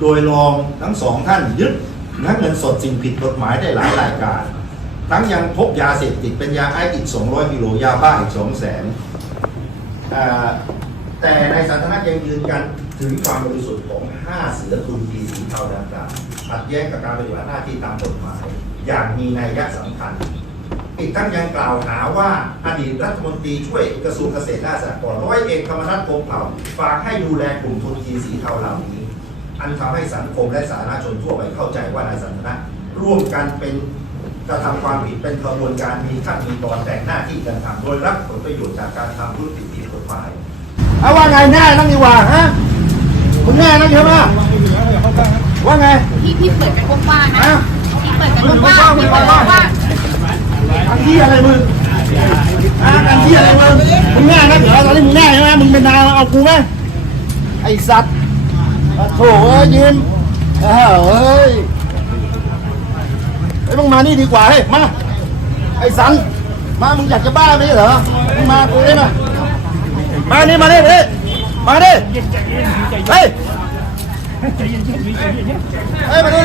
โดยรองทั้งสองท่านยึดทั้งเงินสดสิ่งผิดกฎหมายได้หลายรายการ ทั้งยังพบยาเสพติดเป็นยาไอซ์อีก 200กิโลยาบ้าอีก2แสนแต่ในสันทนายังยืนยันถึงความบริสุทธิ์ของ 5 เสือทุนทีสีเทาดังกล่าวขัดแย้งกับการปฏิบัติหน้าที่ตามกฎหมาย อย่างมีนัยยะสำคัญ อีกทั้งยังกล่าวหาว่าอดีตรัฐมนตรีช่วยกระทรวงเกษตรและสหกรณ์ร้อยเอกธรรมนัฐพรหมเผ่าฝากให้ดูแลกลุ่มทุนจีนสีเทาเหล่านี้ อันทำให้สังคมและสาธารณชนทั่วไปเข้าใจว่านายสันทนะร่วมกันเป็นกระทำความผิดเป็นกระบวนการมีขั้นมีตอนแบ่งหน้าที่กันทำโดยรับผลประโยชน์จากการทำธุรกิจผิดกฎหมายเอาว่าไงแน่นั่งดีกว่าฮะมึงแน่นั่งใช่ไหมว่าไงพี่พี่เปิดกันกว้างๆนะฮะพี่เปิดกันกว้างๆพี่เปิดกันกว้างทำที่อะไรมึงฮะทำที่อะไรมึงมึงแน่นะเดี๋ยวตอนนี้มึงแน่ใช่ไหมมึงเป็นดาวเอากูไหมไอสัตว์ โถเอ้ยยิ้มเอ้าเฮ้ยไอ้มึงมานี่ดีกว่าเฮ้ยมา ไอ้สันมามึงอยากจะบ้าไหมเหรอมึงมากูได้มามานี่มาดิเฮ้ยมาดิเฮ้ยเฮ้ยมาดิ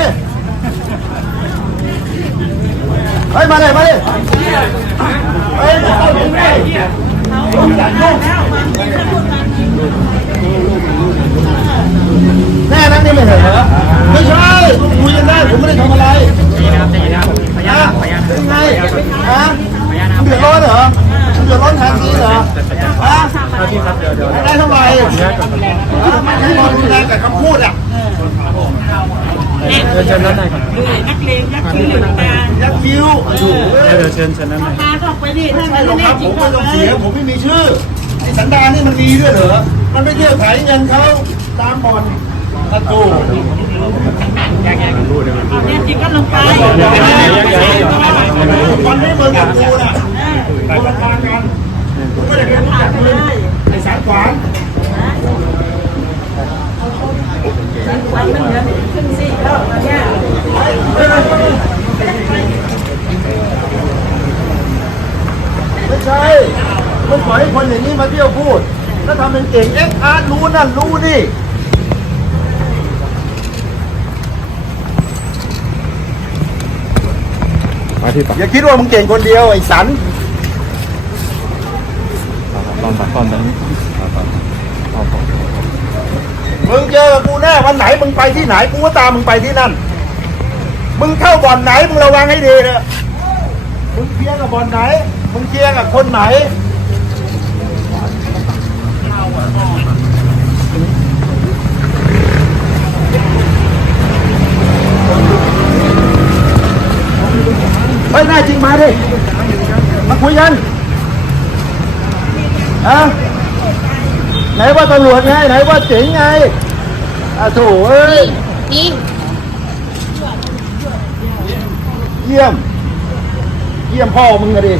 เฮ้ยมาดิมาดิเฮ้ยมาดิเฮ้ยมึง อย่ายุ่งแน่นะไม่เห็นเหรอไม่ใช่คุยกันได้ผมไม่ได้ทำอะไรฮะเป็นไงฮะเดือดร้อนเหรอเดือดร้อนแทนทีเหรอฮะได้เท่าไหร่ฮะมันให้มองรุนแรงกับคำพูดอะเชิญนั้นหน่อยครับนักเลงยักษ์คิ้วเหมือนกันยักคิ้วโอ้โหเดี๋ยวเชิญเชิญนั้นหน่อยพาออกไปดิถ้าไม่มันหรอกครับผมไม่ต้องเสียยผมไม่มีชื่อไอ้สันดานนี่มันมีด้วยเหรอ มันไม่เที่ยวไถเงินเขาตามบอล ตะตูแยกแยกกันพูดเลยเอาแน่จริงก็ลงไปบอลไม่เบิร์กับกูน่ะคนละทางกันกูไม่ได้เป็นรู้จักมึงไอ้สายขวานวันมันเหลือครึ่งซี่แล้วเนี้ยไม่ใช่มันปล่อยให้คนอย่างนี้มาเที่ยวพูด แล้วทำเป็นเก่งเอ็กอาร์รู้นั่นรู้นี่ มาที่ต่ออย่าคิดว่ามึงเก่งคนเดียวไอ้สันลองตัดตอนนั้นเอาพอมึงเจอกูแน่วันไหนมึงไปที่ไหนกูก็ตามมึงไปที่นั่น มึงเข้าบ่อนไหนมึงระวังให้ดีเลยมึงเคลียร์กับบ่อนไหน มึงเคลียร์กับคนไหน เฮ้ยแน่จริงมาดิ มาคุยกันอะไหนว่าตำรวจไง ไหนว่าเจ๋งไงอะโถเอ้ยนี่เยี่ยม เยี่ยมพ่อมึงอะดิ